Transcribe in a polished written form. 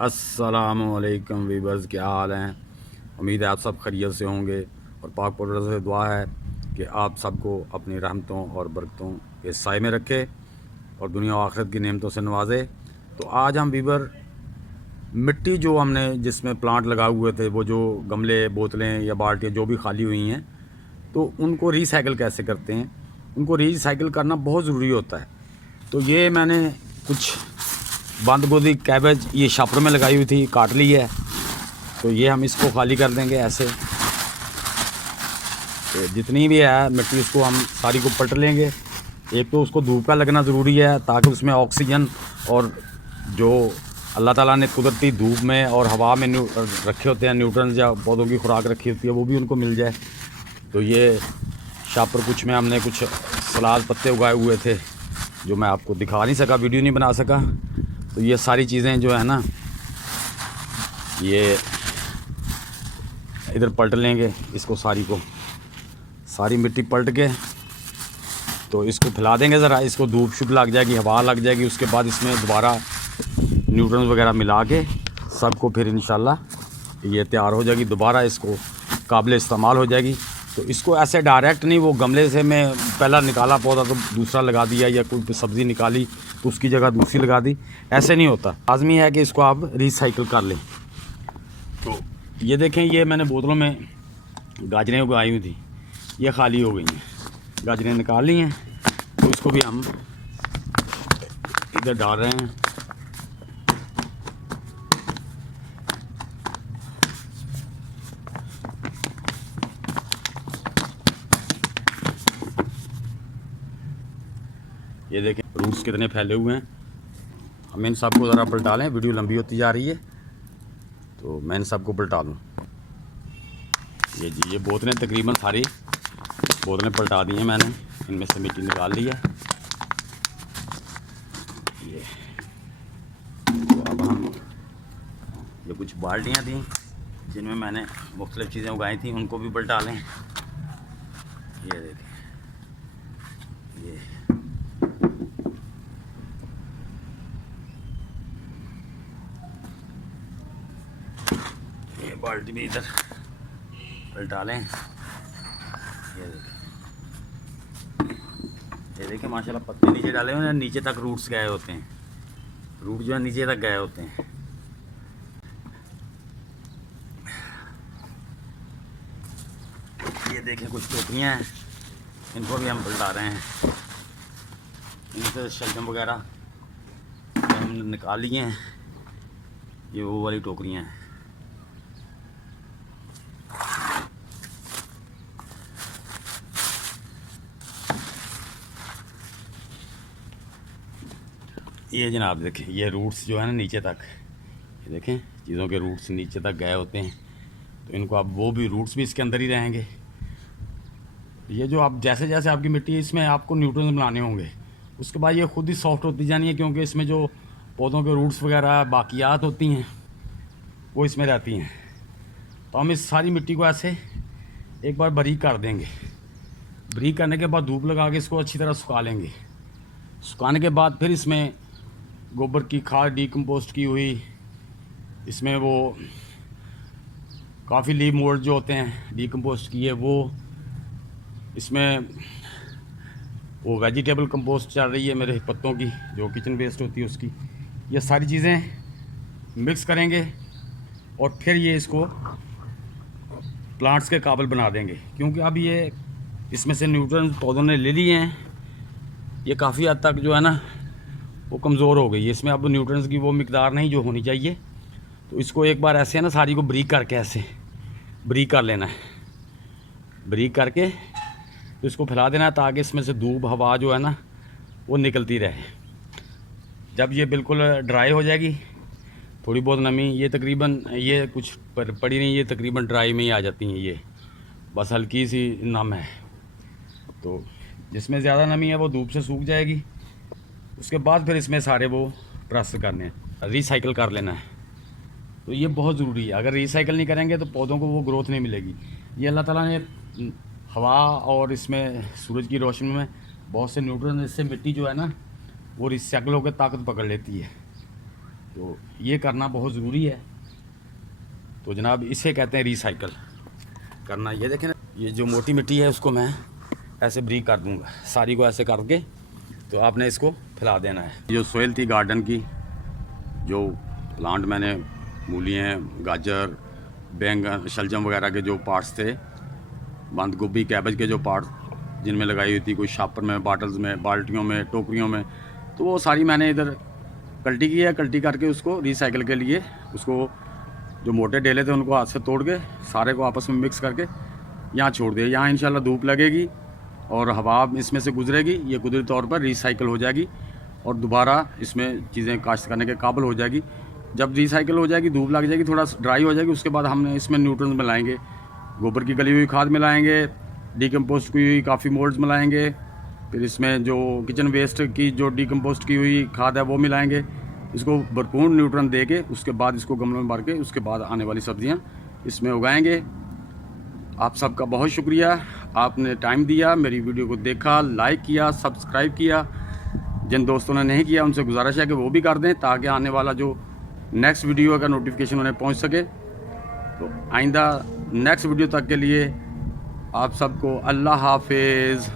अस्सलामुअलैकुम वीवर्स, क्या हाल हैं। उम्मीद है आप सब खैरियत से होंगे और पाक परवरदिगार से दुआ है कि आप सबको अपनी रहमतों और बरकतों के साए में रखे और दुनिया और आखिरत की नेमतों से नवाजे। तो आज हम वीवर मिट्टी जो हमने जिसमें प्लांट लगाए हुए थे, वो जो गमले, बोतलें या बाल्टियाँ जो भी खाली हुई हैं, तो उनको रीसाइकिल कैसे करते हैं। उनको रीसाइकिल करना बहुत ज़रूरी होता है। तो ये मैंने कुछ बंद गोभी, कैबेज ये शापर में लगाई हुई थी, काट ली है। तो ये हम इसको खाली कर देंगे ऐसे। तो जितनी भी है मिट्टी उसको हम सारी को पलट लेंगे। एक तो उसको धूप का लगना ज़रूरी है ताकि उसमें ऑक्सीजन और जो अल्लाह ताला ने कुदरती धूप में और हवा में रखे होते हैं न्यूट्रंस या पौधों की खुराक रखी होती है, वो भी उनको मिल जाए। तो ये शापर कुछ में हमने कुछ सलाद पत्ते उगाए हुए थे जो मैं आपको दिखा नहीं सका, वीडियो नहीं बना सका। तो ये सारी चीज़ें जो है ना, ये इधर पलट लेंगे इसको, सारी मिट्टी पलट के तो इसको फैला देंगे ज़रा। इसको धूप शुप लग जाएगी, हवा लग जाएगी, उसके बाद इसमें दोबारा न्यूट्रंस वगैरह मिला के सबको फिर इंशाल्लाह ये तैयार हो जाएगी, दोबारा इसको काबिल इस्तेमाल हो जाएगी। तो इसको ऐसे डायरेक्ट नहीं, वो गमले से मैं पहला निकाला पौधा तो दूसरा लगा दिया, या कोई सब्ज़ी निकाली तो उसकी जगह दूसरी लगा दी, ऐसे नहीं होता। लाज़मी है कि इसको आप रिसाइकिल कर लें। तो ये देखें, ये मैंने बोतलों में गाजरें उगाई हुई थी, ये खाली हो गई हैं, गाजरें निकाल ली हैं। तो इसको भी हम इधर डाल रहे हैं। ये देखें रूट्स कितने फैले हुए हैं। हम इन सबको ज़रा पलटा लें, वीडियो लंबी होती जा रही है तो मैं इन सबको पलटा दूँ। ये जी, ये बोतलें तकरीबन सारी बोतलें पलटा दी हैं मैंने, इनमें से मिट्टी निकाल ली है। ये तो अब हम, ये कुछ बाल्टियाँ थी जिनमें मैंने मुख्तलिफ़ चीज़ें उगाई थी, उनको भी पलटा लें। ये देखें, ये बाल्टी भी इधर पलटा लें। ये देखें माशाल्लाह पत्ते नीचे डाले हुए हैं, नीचे तक रूट्स गए होते हैं, रूट जो है नीचे तक गए होते हैं। ये देखें कुछ टोकरियाँ हैं, इनको भी हम पलटा रहे हैं। इनसे शलजम वगैरह हमने निकाल लिए हैं। ये वो वाली टोकरियाँ हैं। ये जनाब देखें, ये रूट्स जो है ना नीचे तक, ये देखें चीज़ों के रूट्स नीचे तक गए होते हैं। तो इनको अब वो भी रूट्स भी इसके अंदर ही रहेंगे। ये जो आप जैसे जैसे आपकी मिट्टी है, इसमें आपको न्यूट्रिएंट्स मिलाने होंगे, उसके बाद ये खुद ही सॉफ्ट होती जानी है, क्योंकि इसमें जो पौधों के रूट्स वगैरह बाकियात होती हैं वो इसमें रहती हैं। तो हम इस सारी मिट्टी को ऐसे एक बार बारीक कर देंगे। बारीक करने के बाद धूप लगा के इसको अच्छी तरह सुखा लेंगे। सुखाने के बाद फिर इसमें गोबर की खाद डीकम्पोस्ट की हुई, इसमें वो काफ़ी लीव मोल्ड जो होते हैं डीकम्पोस्ट किए, वो इसमें वो वेजिटेबल कंपोस्ट चल रही है मेरे पत्तों की, जो किचन वेस्ट होती है उसकी। ये सारी चीज़ें मिक्स करेंगे और फिर ये इसको प्लांट्स के काबिल बना देंगे, क्योंकि अब ये इसमें से न्यूट्रिएंट्स पौधों ने ले लिए हैं। ये काफ़ी हद तक जो है ना वो कमज़ोर हो गई है, इसमें अब न्यूट्रिएंट्स की वो मिकदार नहीं जो होनी चाहिए। तो इसको एक बार ऐसे है ना, सारी को ब्रीक करके ऐसे ब्रीक कर लेना है। ब्रीक करके तो इसको फैला देना है ताकि इसमें से धूप हवा जो है ना वो निकलती रहे। जब ये बिल्कुल ड्राई हो जाएगी, थोड़ी बहुत नमी, ये तकरीबन ये कुछ पड़ी नहीं, ये तकरीबन ड्राई में ही आ जाती हैं, ये बस हल्की सी नम है। तो जिसमें ज़्यादा नमी है वो धूप से सूख जाएगी। उसके बाद फिर इसमें सारे वो प्रोसेस करने हैं, रिसाइकिल कर लेना है। तो ये बहुत ज़रूरी है, अगर रिसाइकिल नहीं करेंगे तो पौधों को वो ग्रोथ नहीं मिलेगी। ये अल्लाह ताला ने हवा और इसमें सूरज की रोशनी में बहुत से न्यूट्रिएंट्स, इससे मिट्टी जो है ना वो रिसाइकिल होकर ताकत पकड़ लेती है। तो ये करना बहुत ज़रूरी है। तो जनाब इसे कहते हैं रिसाइकल करना। ये देखें ना, ये जो मोटी मिट्टी है उसको मैं ऐसे ब्रीक कर दूंगा, सारी को ऐसे करके तो आपने इसको फैला देना है। जो सोइल थी गार्डन की, जो प्लांट मैंने मूली हैं, गाजर, बैंगन, शलजम वगैरह के जो पार्ट्स थे, बंद गोभी, कैबेज के जो पार्ट्स जिनमें लगाई हुई थी, कोई शापर में, बाटल्स में, बाल्टियों में, टोकरियों में, तो वो सारी मैंने इधर कल्टी की है। कल्टी करके उसको रिसाइकिल के लिए, उसको जो मोटे डेले थे उनको हाथ से तोड़ के सारे को आपस में मिक्स करके यहाँ छोड़ दिया। यहाँ इंशाल्लाह धूप लगेगी और हवा इसमें से गुजरेगी, ये कुदरती तौर पर रिसाइकिल हो जाएगी और दोबारा इसमें चीज़ें काश्त करने के काबिल हो जाएगी। जब रिसाइकिल हो जाएगी, धूप लग जाएगी, थोड़ा ड्राई हो जाएगी, उसके बाद हमने इसमें न्यूट्रल्स मिलाएंगे, गोबर की गली हुई खाद मिलाएंगे, डीकम्पोस्ट की हुई काफ़ी मोल्ड्स मिलाएंगे, फिर इसमें जो किचन वेस्ट की जो डीकम्पोस्ट की हुई खाद है वो मिलाएंगे। इसको भरपूर न्यूट्रन दे के उसके बाद इसको गमलों में भर के उसके बाद आने वाली सब्जियां इसमें उगाएंगे। आप सबका बहुत शुक्रिया, आपने टाइम दिया, मेरी वीडियो को देखा, लाइक किया, सब्सक्राइब किया। जिन दोस्तों ने नहीं किया उनसे गुजारिश है कि वो भी कर दें ताकि आने वाला जो नेक्स्ट वीडियो का नोटिफिकेशन उन्हें पहुंच सके। तो आइंदा नेक्स्ट वीडियो तक के लिए आप सबको अल्लाह हाफिज़।